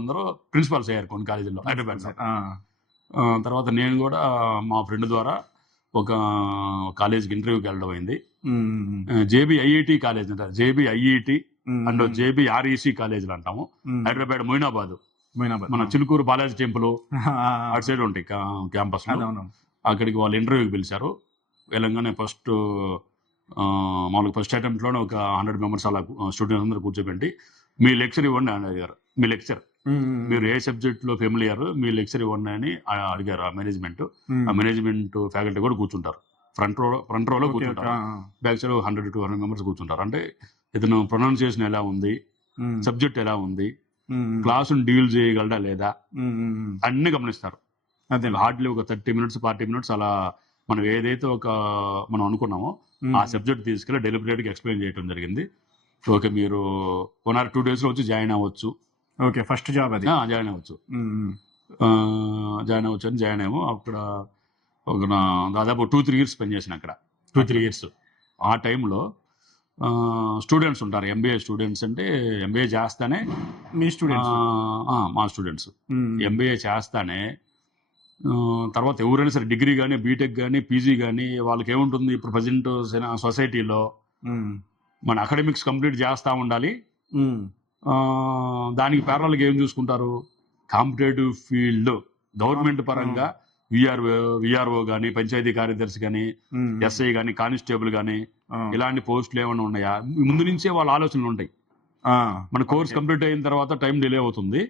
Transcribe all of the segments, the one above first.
అందరూ ప్రిన్సిపాల్స్ అయ్యారు కొన్ని కాలేజీల్లో హైదరాబాద్లో. తర్వాత నేను కూడా మా ఫ్రెండ్ ద్వారా ఒక కాలేజ్కి ఇంటర్వ్యూకి వెళ్ళడం అయింది. జేబీఐఈటి కాలేజ్ అంటారు, జేబీఐఈటి అండ్ జేబీఆర్ఈసి కాలేజీలు అంటాము. హైదరాబాద్ మొయినాబాద్, మన చిలుకూరు బాలాజీ టెంపుల్ అటు సైడ్ ఉంటాయి క్యాంపస్. అక్కడికి వాళ్ళు ఇంటర్వ్యూకి పిలిచారు. వెళ్ళంగానే ఫస్ట్ అటెంప్ట్లోనే ఒక 100 మెంబర్స్ అలా స్టూడెంట్స్ అందరూ కూర్చోబెట్టి మీ లెక్చర్ ఇవ్వండి అని అడిగారు. మీ లెక్చర్, మీరు ఏ సబ్జెక్ట్లో ఫెమిలియర్, మీ లెక్చర్ ఇవ్వండి అని అడిగారు. ఆ మేనేజ్మెంట్ ఫ్యాకల్టీ కూడా కూర్చుంటారు. ఫ్రంట్ రోలో కూర్చుంటారు. బ్యాక్ సైడ్ 100-200 మెంబర్స్ కూర్చుంటారు. అంటే ఇతను ప్రొనౌన్సియేషన్ ఎలా ఉంది, సబ్జెక్ట్ ఎలా ఉంది, క్లాసును డీల్ చేయగలడా లేదా అన్ని గమనిస్తారు. హార్డ్లీ ఒక 30 minutes 40 minutes అలా మనం ఏదైతే మనం అనుకున్నామో ఆ సబ్జెక్ట్ తీసుకెళ్ళి డెలిబరేట్గా ఎక్స్ప్లెయిన్ చేయడం జరిగింది. ఓకే, మీరు 1 or 2 days వచ్చి జాయిన్ అవ్వచ్చు. ఓకే, ఫస్ట్ జాబ్ అది. జాయిన్ అవ్వచ్చు అని జాయిన్ అయ్యాము. అక్కడ దాదాపు 2-3 years స్పెండ్ చేసిన అక్కడ. 2-3 years. ఆ టైంలో స్టూడెంట్స్ ఉంటారు, ఎంబీఏ స్టూడెంట్స్. అంటే ఎంబీఏ చేస్తానే మీ స్టూడెంట్స్, మా స్టూడెంట్స్ ఎంబీఏ చేస్తానే తర్వాత ఎవరైనా సరే డిగ్రీ కానీ బీటెక్ కానీ పీజీ కానీ వాళ్ళకి ఏముంటుంది, ఇప్పుడు ప్రజెంట్ సొసైటీలో మన అకాడమిక్స్ కంప్లీట్ చేస్తూ ఉండాలి. దానికి ప్యారలల్గా ఏం చూసుకుంటారు, కాంపిటేటివ్ ఫీల్డ్ గవర్నమెంట్ పరంగా విఆర్ఓ కానీ, పంచాయతీ కార్యదర్శి కానీ, ఎస్ఐ కానీ, కానిస్టేబుల్ కానీ ఇలాంటి పోస్టులు ఏమైనా ఉన్నాయా, ముందు నుంచే వాళ్ళ ఆలోచనలు ఉంటాయి. మన కోర్స్ కంప్లీట్ అయిన తర్వాత టైం డిలే అవుతుంది.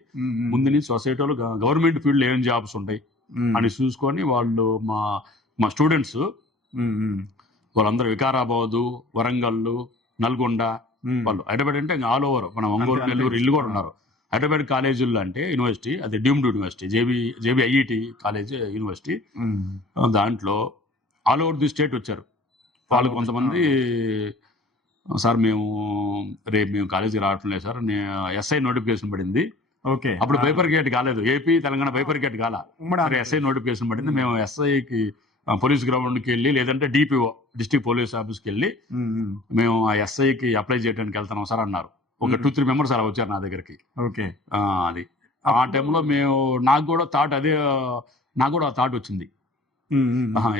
ముందు నుంచి సొసైటీలో గవర్నమెంట్ ఫీల్డ్ ఏం జాబ్స్ ఉంటాయి అని చూసుకొని వాళ్ళు మా స్టూడెంట్స్ వాళ్ళందరూ వికారాబాదు, వరంగల్, నల్గొండ, వాళ్ళు హైదరాబాద్ అంటే ఆల్ ఓవర్ మన ఒంగోలు, నెల్లూరు ఇల్లు కూడా ఉన్నారు. హైదరాబాద్ కాలేజీల్లో అంటే యూనివర్సిటీ, అది డీమ్డ్ యూనివర్సిటీ, జేబీఐఈటి కాలేజ్ యూనివర్సిటీ. దాంట్లో ఆల్ ఓవర్ ది స్టేట్ వచ్చారు వాళ్ళు. కొంతమంది సార్ మేము కాలేజీకి రావటం లేదు సార్, ఎస్ఐ నోటిఫికేషన్ పడింది. ఓకే, అప్పుడు బైఫర్కేట్ కాలేదు, ఏపీ తెలంగాణ బైఫర్కేట్ కాల, ఎస్ఐ నోటిఫికేషన్ పడింది. మేము ఎస్ఐకి పోలీస్ గ్రౌండ్కి వెళ్ళి, లేదంటే డిపిఓ డిస్ట్రిక్ట్ పోలీస్ ఆఫీస్కి వెళ్ళి మేము ఆ ఎస్ఐకి అప్లై చేయడానికి వెళ్తున్నాం సార్ అన్నారు. ఒక 2-3 మెంబర్స్ అలా వచ్చారు నా దగ్గరికి. ఓకే, అది ఆ టైంలో నాకు కూడా ఆ థాట్ వచ్చింది,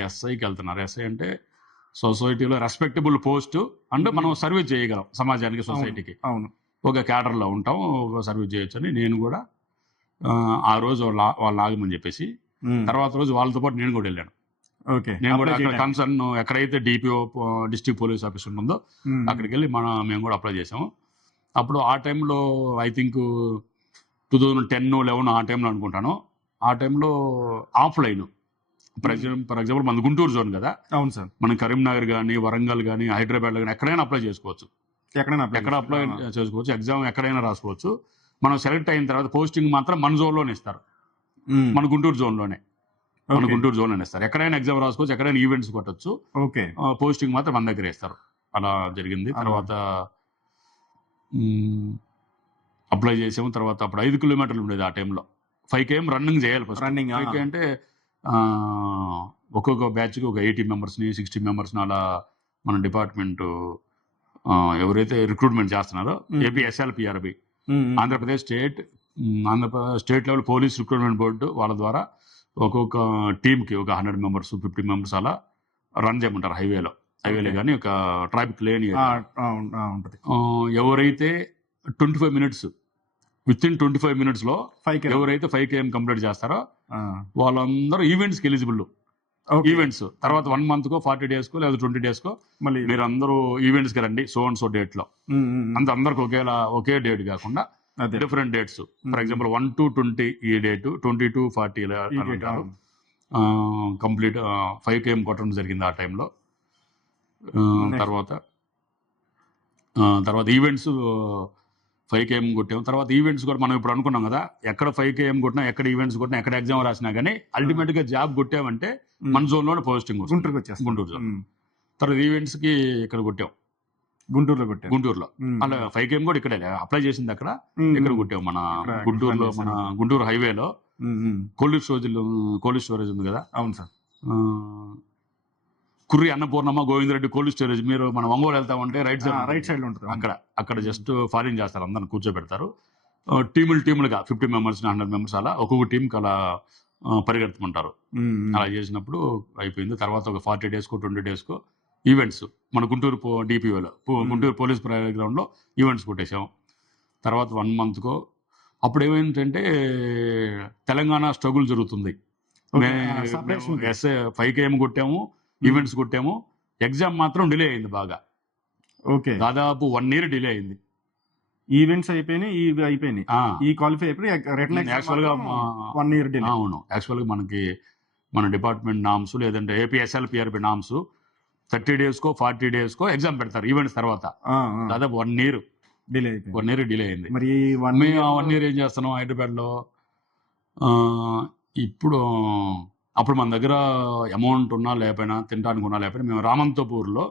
ఎస్ఐకి వెళ్తున్నారు. ఎస్ఐ అంటే సొసైటీలో రెస్పెక్టబుల్ పోస్ట్, అంటే మనం సర్వీస్ చేయగలం సమాజానికి, సొసైటీకి. అవును, ఒక క్యాడర్లో ఉంటాం, ఒక సర్వీస్ చేయొచ్చు అని నేను కూడా ఆ రోజు వాళ్ళు ఆగమని చెప్పేసి, తర్వాత రోజు వాళ్ళతో పాటు నేను కూడా వెళ్ళాను. నేను కూడా అక్కడ కన్సర్న్ ఎక్కడైతే డిపిఓ డిస్ట్రిక్ట్ పోలీస్ ఆఫీస్ ఉంటుందో అక్కడికి వెళ్ళి మేము కూడా అప్లై చేసాము. అప్పుడు ఆ టైంలో ఐ థింక్ 2010-11 ఆ టైంలో అనుకుంటాను. ఆ టైంలో ఆఫ్లైన్, ఫర్ ఎగ్జాంపుల్ మన గుంటూరు జోన్ కదా. అవును సార్, మనం కరీంనగర్ కానీ, వరంగల్ కానీ, హైదరాబాద్ కానీ ఎక్కడైనా అప్లై చేసుకోవచ్చు. ఎక్కడ అప్లై చేసుకోవచ్చు, ఎగ్జామ్ ఎక్కడైనా రాసుకోవచ్చు. మనం సెలెక్ట్ అయిన తర్వాత పోస్టింగ్ మాత్రం మన జోన్లోనే ఇస్తారు, మన గుంటూరు జోన్లోనే ఇస్తారు. ఎక్కడైనా ఎగ్జామ్ రాసుకోవచ్చు, ఎక్కడైనా ఈవెంట్స్ కొట్టచ్చు. పోస్టింగ్ మాత్రం మన దగ్గర ఇస్తారు. అలా జరిగింది. తర్వాత అప్లై చేసాము. తర్వాత అప్పుడు 5 kilometers ఉండేది ఆ టైంలో. 5 km రన్నింగ్ చేయాలి ఫస్ట్. 5 km అంటే ఒక్కొక్క బ్యాచ్కి ఒక 80 మెంబర్స్ని 60 మెంబర్స్ని అలా మన డిపార్ట్మెంట్ ఎవరైతే రిక్రూట్మెంట్ చేస్తున్నారో, AP SLPRB, Andhra Pradesh state level police recruitment board వాళ్ళ ద్వారా ఒక్కొక్క టీంకి ఒక 100 members 50 members అలా రన్ చేయమంటారు. హైవేలో కానీ ఒక ట్రాఫిక్ లేని ఉంటుంది. ఎవరైతే 25 minutes విత్-ఇన్ 25 minutes లో ఎవరైతే 5 km కంప్లీట్ చేస్తారో వాళ్ళందరూ ఈవెంట్స్కి ఎలిజిబుల్. ఈవెంట్స్ తర్వాత 1 month 40 days లేదా 20 days మీరు అందరూ ఈవెంట్స్కి రండి సో అండ్ సో డేట్లో. అందరికి ఒకే డేట్ కాకుండా different dates. For example 1 to 20 ఈ డేట్, 20 to 40 అంటారు. కంప్లీట్ 5 km కొట్టడం జరిగింది ఆ టైంలో. తర్వాత ఈవెంట్స్ 5 km కొట్టాము. తర్వాత ఈవెంట్స్ కూడా మనం ఇప్పుడు అనుకున్నాం కదా, ఎక్కడ 5 km కొట్టినా, ఎక్కడ ఈవెంట్స్ కొట్టినా, ఎక్కడ ఎగ్జామ్ రాసినా కానీ అల్టిమేట్గా జాబ్ కొట్టామంటే మన జోన్లోనే పోస్టింగ్ గుంటూరు జోన్. తర్వాత ఈవెంట్స్కి ఇక్కడ కొట్టాం, గుంటూరులో. అలా 5 km కూడా ఇక్కడే అప్లై చేసింది, అక్కడ ఇక్కడ కొట్టాం. మన గుంటూరులో, మన గుంటూరు హైవేలో కోల్డ్ స్టోరేజ్ ఉంది కదా. అవును సార్, కుర్రి అన్నపూర్ణమ్మ గోవిందరెడ్డి కోల్డ్ స్టోరేజ్. మీరు మన ఒంగోలు వెళ్తామంటే రైట్ సైడ్ ఉంటుంది. అక్కడ జస్ట్ ఫారిన్ చేస్తారు, అందరిని కూర్చోబెడతారు. టీములుగా 50 మెంబర్స్ 100 మెంబర్స్ అలా ఒక్కొక్క టీంకి అలా పరిగెత్తుకుంటారు. అలా చేసినప్పుడు అయిపోయింది. తర్వాత ఒక 40 డేస్కో 20 డేస్కో ఈవెంట్స్ మన గుంటూరు డిపిఓలో గుంటూరు పోలీస్ గ్రౌండ్లో ఈవెంట్స్ కొట్టేసాం. తర్వాత 1 మంత్కో అప్పుడు ఏమైందంటే తెలంగాణ స్ట్రగుల్ జరుగుతుంది. ఎస్ఏ 5KM కొట్టాము, ఈవెంట్స్ కొట్టాము. ఎగ్జామ్ మాత్రం డిలే అయింది బాగా. ఓకే, దాదాపు 1 year డిలే అయింది. ఈవెంట్స్ అయిపోయినాయి, ఇవి అయిపోయినాయి, ఈ క్వాలిఫై అయిపోయి రిటర్న్ యాక్చువల్ గా 1 year డిలే. అవును, యాక్చువల్ గా మనకి మన డిపార్ట్మెంట్ నామ్స్ లేదంటే ఏపీఎస్ఎల్పిఆర్బి నామ్స్ 30 డేస్కో 40 డేస్కో ఎగ్జామ్ పెడతారు ఈవెంట్స్ తర్వాత. దాదాపు 1 year డిలే అయిపోయింది. 1 year డిలే అయింది. మరి మేము ఆ 1 year ఏం చేస్తున్నాం హైదరాబాద్ లో. ఇప్పుడు అప్పుడు మన దగ్గర అమౌంట్ ఉన్నా లేకపోయినా తినడానికి ఉన్నా లేకపోయినా మేము రామంతపూర్లో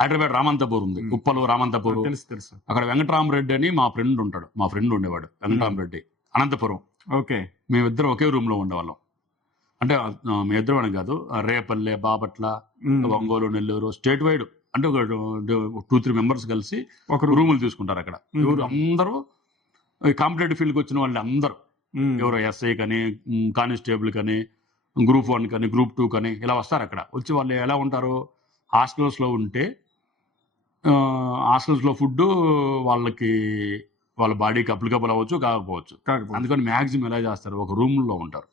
హైదరాబాద్ రామంతపూర్ ఉంది, ఉప్పలు రామంతపూర్. తెలుసు. అక్కడ వెంకటరామరెడ్డి అని మా ఫ్రెండ్ ఉంటాడు, మా ఫ్రెండ్ ఉండేవాడు వెంకటరామరెడ్డి, అనంతపురం. ఓకే, మేమిద్దరం ఒకే రూమ్ లో ఉండేవాళ్ళం. అంటే మేమిద్దరం అని కాదు, రేపల్లె, బాపట్ల, ఒంగోలు, నెల్లూరు స్టేట్ వైడ్ అంటే ఒక 2-3 మెంబర్స్ కలిసి ఒక రూములు తీసుకుంటారు అక్కడ. ఎవరు అందరూ కాంపిటేటివ్ ఫీల్డ్కి వచ్చిన వాళ్ళు అందరూ, ఎవరో ఎస్ఐ కానీ కానిస్టేబుల్ కానీ గ్రూప్ 1 కానీ గ్రూప్ 2 కానీ ఇలా వస్తారు. అక్కడ వచ్చి వాళ్ళు ఎలా ఉంటారు, హాస్టల్స్లో ఉంటే హాస్టల్స్లో ఫుడ్ వాళ్ళకి వాళ్ళ బాడీకి అప్లికబుల్ అవ్వచ్చు కాకపోవచ్చు. అందుకని మ్యాక్సిమం ఎలా చేస్తారు, ఒక రూమ్లో ఉంటారు,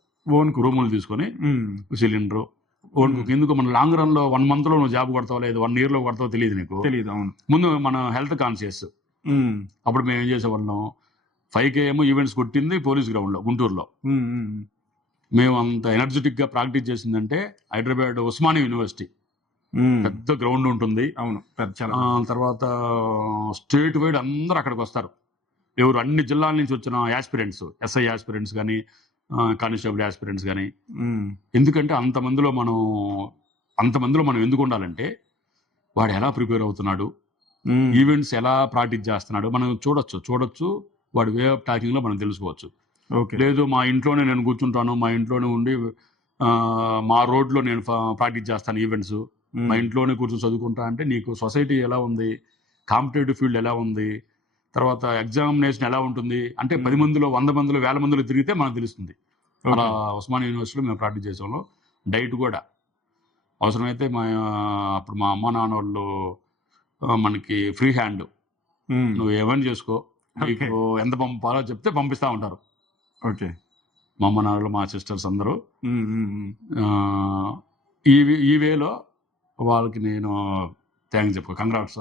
రూములు తీసుకొని సిలిండర్ ఓన్ కుక్. ఎందుకు మన లాంగ్ రన్ లో 1 month లో నువ్వు జాబ్ కొడతావు లేదు 1 year లో కొడతావు తెలియదు నీకు. అవును. ముందు మన హెల్త్ కాన్షియస్. అప్పుడు మేము ఏం చేసేవాళ్ళం, 5KM ఈవెంట్స్ కొట్టింది పోలీస్ గ్రౌండ్ లో గుంటూరులో. మేము అంత ఎనర్జెటిక్ గా ప్రాక్టీస్ చేసిందంటే హైదరాబాద్ ఉస్మానియా యూనివర్సిటీ పెద్ద గ్రౌండ్ ఉంటుంది. అవును, తర్వాత స్టేట్ వైడ్ అందరూ అక్కడికి వస్తారు. ఎవరు అన్ని జిల్లాల నుంచి వచ్చిన యాస్పిరెంట్స్, ఎస్ఐ యాస్పిరెంట్స్ కానీ కానిస్టేబుల్ యాస్పిరెంట్స్ కానీ. ఎందుకంటే అంతమందిలో మనం ఎందుకు ఉండాలంటే వాడు ఎలా ప్రిపేర్ అవుతున్నాడు, ఈవెంట్స్ ఎలా ప్రాక్టీస్ చేస్తున్నాడు మనం చూడొచ్చు. వాడి వే ఆఫ్ టాకింగ్ లో మనం తెలుసుకోవచ్చు. లేదు మా ఇంట్లోనే నేను కూర్చుంటాను, మా ఇంట్లోనే ఉండి మా రోడ్లో నేను ప్రాక్టీస్ చేస్తాను ఈవెంట్స్, మా ఇంట్లోనే కూర్చొని చదువుకుంటా అంటే నీకు సొసైటీ ఎలా ఉంది, కాంపిటేటివ్ ఫీల్డ్ ఎలా ఉంది, తర్వాత ఎగ్జామినేషన్ ఎలా ఉంటుంది అంటే 10 మందిలో 100 మందిలో 1000 మందిలో తిరిగితే మనకు తెలుస్తుంది. అలా ఉస్మానియా యూనివర్సిటీలో మేము ప్రాక్టీస్ చేసాము. డైట్ కూడా అవసరమైతే అప్పుడు మా అమ్మ నాన్న వాళ్ళు మనకి ఫ్రీ హ్యాండ్, నువ్వు ఏమని చేసుకో, నీకు ఎంత పంపాలో చెప్తే పంపిస్తా ఉంటారు. ఓకే, మా అమ్మ నాన్నలు మా సిస్టర్స్ అందరూ ఈ వేలో వాళ్ళకి నేను థ్యాంక్స్ కంగ్రాట్స్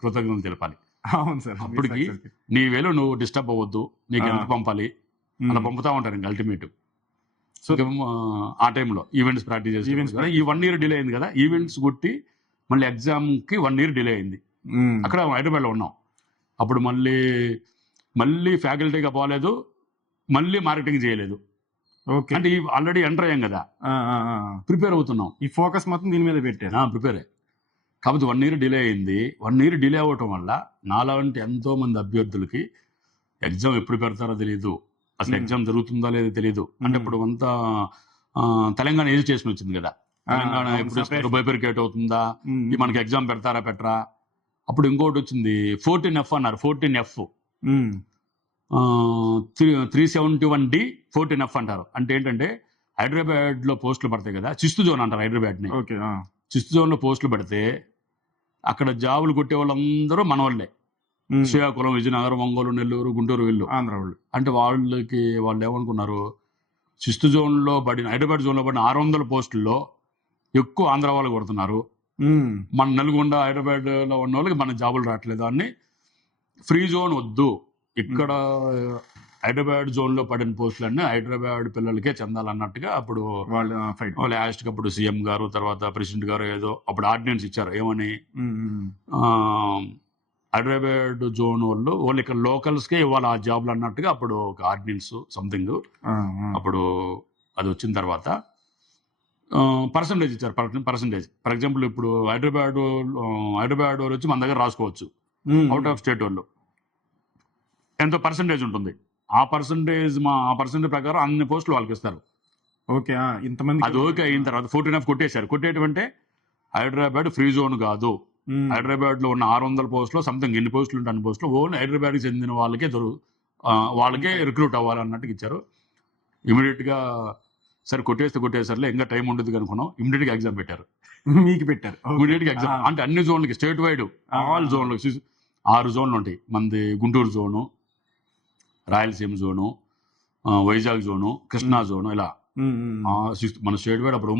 కృతజ్ఞతలు తెలపాలి. అవును సార్. అప్పటికి నీ వేలో నువ్వు డిస్టర్బ్ అవ్వద్దు, నీకు ఎంత పంపాలి అలా పంపుతా ఉంటారు ఇంకా అల్టిమేట్. సో ఆ టైంలో ఈవెంట్స్ ప్రాక్టీస్ చేసి ఈ 1 year డిలే అయింది కదా, ఈవెంట్స్ కొట్టి మళ్ళీ ఎగ్జామ్ కి 1 year డిలే అయింది. అక్కడ హైదరాబాద్ లో ఉన్నాం. అప్పుడు మళ్ళీ ఫ్యాకల్టీగా పోలేదు, మళ్ళీ మార్కెటింగ్ చేయలేదు. అంటే ఆల్రెడీ ఎంటర్ అయ్యాం కదా, ప్రిపేర్ అవుతున్నాం. ఈ ఫోకస్ మొత్తం దీని మీద పెట్టారు. ప్రిపేర్ కాకపోతే 1 year డిలే అయింది. 1 year డిలే అవ్వటం వల్ల నాలాంటి ఎంతో మంది అభ్యర్థులకి ఎగ్జామ్ ఎప్పుడు పెడతారో తెలియదు, అసలు ఎగ్జామ్ జరుగుతుందా లేదో తెలియదు. అంటే ఇప్పుడు అంతా తెలంగాణ ఎడ్యుకేషన్ వచ్చింది కదా, తెలంగాణ ఎప్పుడు బైపర్కేట్ అవుతుందా, మనకి ఎగ్జామ్ పెడతారా పెట్టరా. అప్పుడు ఇంకోటి వచ్చింది 14F అన్నారు. 14F 371D 14F అంటారు. అంటే ఏంటంటే హైదరాబాద్ లో పోస్టులు పడతాయి కదా, చిస్తు జోన్ అంటారు హైదరాబాద్ ని. చిస్తు జోన్ లో పోస్టులు పెడితే అక్కడ జాబులు కొట్టే వాళ్ళందరూ మన వాళ్ళే, శ్రీకాకుళం, విజయనగరం, ఒంగోలు, నెల్లూరు, గుంటూరు, వీళ్ళు ఆంధ్ర వాళ్ళు. అంటే వాళ్ళు ఏమనుకున్నారు, చిస్తు జోన్ లో పడిన హైదరాబాద్ జోన్ లో పడిన 600 పోస్టుల్లో ఎక్కువ ఆంధ్ర వాళ్ళు కొడుతున్నారు. మన నల్గొండ హైదరాబాద్ లో ఉన్న వాళ్ళకి మన జాబులు రావట్లేదు అని ఫ్రీ జోన్ వద్దు, ఇక్కడ హైదరాబాద్ జోన్ లో పడిన పోస్టులన్నీ హైదరాబాద్ పిల్లలకే చెందాలన్నట్టుగా అప్పుడు వాళ్ళు లాస్ట్ అప్పుడు సీఎం గారు తర్వాత ప్రెసిడెంట్ గారు ఏదో అప్పుడు ఆర్డినెన్స్ ఇచ్చారు. ఏమని, హైదరాబాద్ జోన్ వాళ్ళు ఇక్కడ లోకల్స్ కే ఇవ్వాలి ఆ జాబ్లు అన్నట్టుగా అప్పుడు ఒక ఆర్డినెన్స్ సంథింగ్ అప్పుడు అది వచ్చిన తర్వాత పర్సంటేజ్ ఇచ్చారు. ఫర్ ఎగ్జాంపుల్ ఇప్పుడు హైదరాబాద్ వాళ్ళు వచ్చి మన దగ్గర రాసుకోవచ్చు, అవుట్ ఆఫ్ స్టేట్ వాళ్ళు ఎంతో పర్సంటేజ్ ఉంటుంది, ఆ పర్సంటేజ్ ప్రకారం అన్ని పోస్టులు వాళ్ళకి ఇస్తారు. ఇంతమంది అది ఓకే అయిన తర్వాత 14F కొట్టేశారు. కొట్టేటంటే హైదరాబాద్ ఫ్రీ జోన్ కాదు, హైదరాబాద్ లో ఉన్న 600 పోస్టులో సంథింగ్ ఎన్ని పోస్టులు ఉంటే అన్ని పోస్టులు ఓన్లీ హైదరాబాద్ కి చెందిన వాళ్ళకే రిక్రూట్ అవ్వాలన్నట్టు ఇచ్చారు. ఇమీడియట్ గా సరే కొట్టేసరిలే ఇంకా టైం ఉండదు అనుకున్నాం. ఇమీడియట్ గా ఎగ్జామ్ పెట్టారు. మీకు పెట్టారు ఇమీడియట్ గా ఎగ్జామ్ అంటే అన్ని జోన్లకి స్టేట్ వైడ్ ఆల్ జోన్లకి 6 జోన్లు ఉంటాయి. మనది Guntur zone, Rayalaseema zone, Vizag zone, Krishna zone, ఇలా మన స్టేట్ వైడ్ అప్పుడు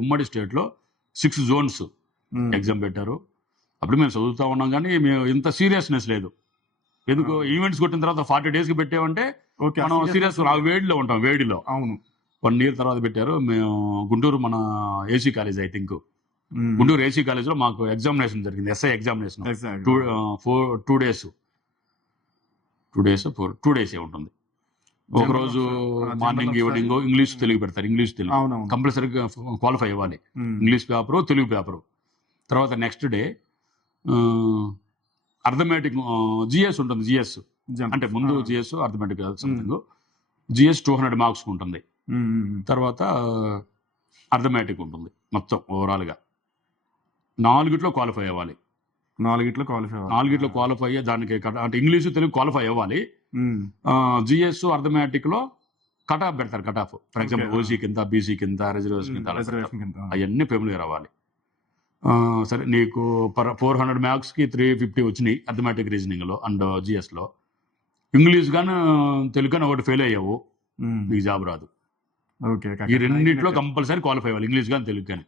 ఉమ్మడి స్టేట్ లో 6 జోన్స్ ఎగ్జామ్ పెట్టారు. అప్పుడు మేము చదువుతా ఉన్నాం కానీ మేము ఇంత సీరియస్నెస్ లేదు. ఎందుకు ఈవెంట్స్ కొట్టిన తర్వాత 40 days కి పెట్టామంటే మనం సీరియస్ వేడిలో ఉంటాం. వేడిలో 1 year తర్వాత పెట్టారు. మేము గుంటూరు మన AC college I think Guntur AC college లో మాకు ఎగ్జామినేషన్ జరిగింది. ఎస్ఐ ఎగ్జామినేషన్ 2 days ఉంటుంది. ఒకరోజు మార్నింగ్ ఈవినింగ్ ఇంగ్లీష్ తెలుగు పెడతారు. ఇంగ్లీష్ తెలుగు కంపల్సరీగా క్వాలిఫై అవ్వాలి. English paper Telugu paper. తర్వాత నెక్స్ట్ డే అర్థమెటిక్ జిఎస్ ఉంటుంది. జిఎస్ అంటే ముందు GS arithmetic something GS 200 marks ఉంటుంది. తర్వాత అర్థమెటిక్ ఉంటుంది. మొత్తం ఓవరాల్ గా 4 క్వాలిఫై అవ్వాలి. 4 క్వాలిఫై అయ్యే దానికి అంటే ఇంగ్లీషు తెలుగు క్వాలిఫై అవ్వాలి. జిఎస్ అర్థమెటిక్ లో కట్ ఆఫ్ పెడతారు. Cut off for example OC కింద, బీసీ కింద, రిజర్వేషన్ కింద అవన్నీ ఫెమిలియర్ అవ్వాలి. సరే నీకు 400 marks కి 350 వచ్చినాయి అర్థమెటిక్ రీజనింగ్ లో అండ్ జిఎస్ లో. ఇంగ్లీష్ గాను తెలుగు కానీ ఒకటి ఫెయిల్ అయ్యావు, నీకు జాబ్ రాదు. ఈ రెండింటిలో కంపల్సరీ క్వాలిఫై అవ్వాలి, ఇంగ్లీష్ కానీ తెలుగు కానీ.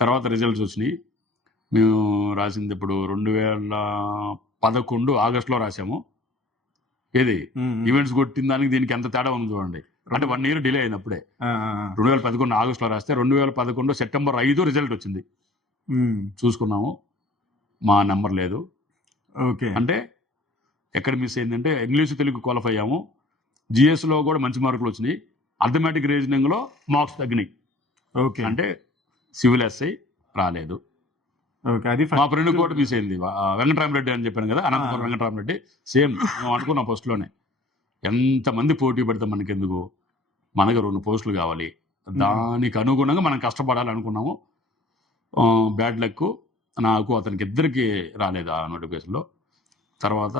తర్వాత రిజల్ట్స్ వచ్చినాయి. మేము రాసింది ఇప్పుడు 2011 ఆగస్టులో రాసాము. ఏది ఈవెంట్స్ కొట్టిన దానికి దీనికి ఎంత తేడా ఉంది చూడండి. అంటే 1 year డిలే అయింది. అప్పుడే 2011 ఆగస్టులో రాస్తే 2011 సెప్టెంబర్ 5 రిజల్ట్ వచ్చింది. చూసుకున్నాము, మా నెంబర్ లేదు. అంటే ఎక్కడ మిస్ అయిందంటే ఇంగ్లీష్ తెలుగు క్వాలిఫై అయ్యాము, జిఎస్ లో కూడా మంచి మార్కులు వచ్చినాయి, అర్థమెటిక్ రీజనింగ్ లో మార్క్స్ తగ్గినాయి. అంటే సివిల్ ఎస్ఐ రాలేదు. మా ఫ్రెండ్ కూడా మిస్ అయింది. వెంకటరామరెడ్డి అని చెప్పాను కదా, అనంతపురం వెంకటరామరెడ్డి. సేమ్ మేము అనుకున్నాం ఫస్ట్ లోనే ఎంతమంది పోటీ పెడతాం మనకెందుకు, మనకు 2 పోస్టులు కావాలి, దానికి అనుగుణంగా మనం కష్టపడాలి అనుకున్నాము. బ్యాడ్ లక్ నాకు, అతనికి ఇద్దరికి రాలేదు ఆ నోటిఫికేషన్లో. తర్వాత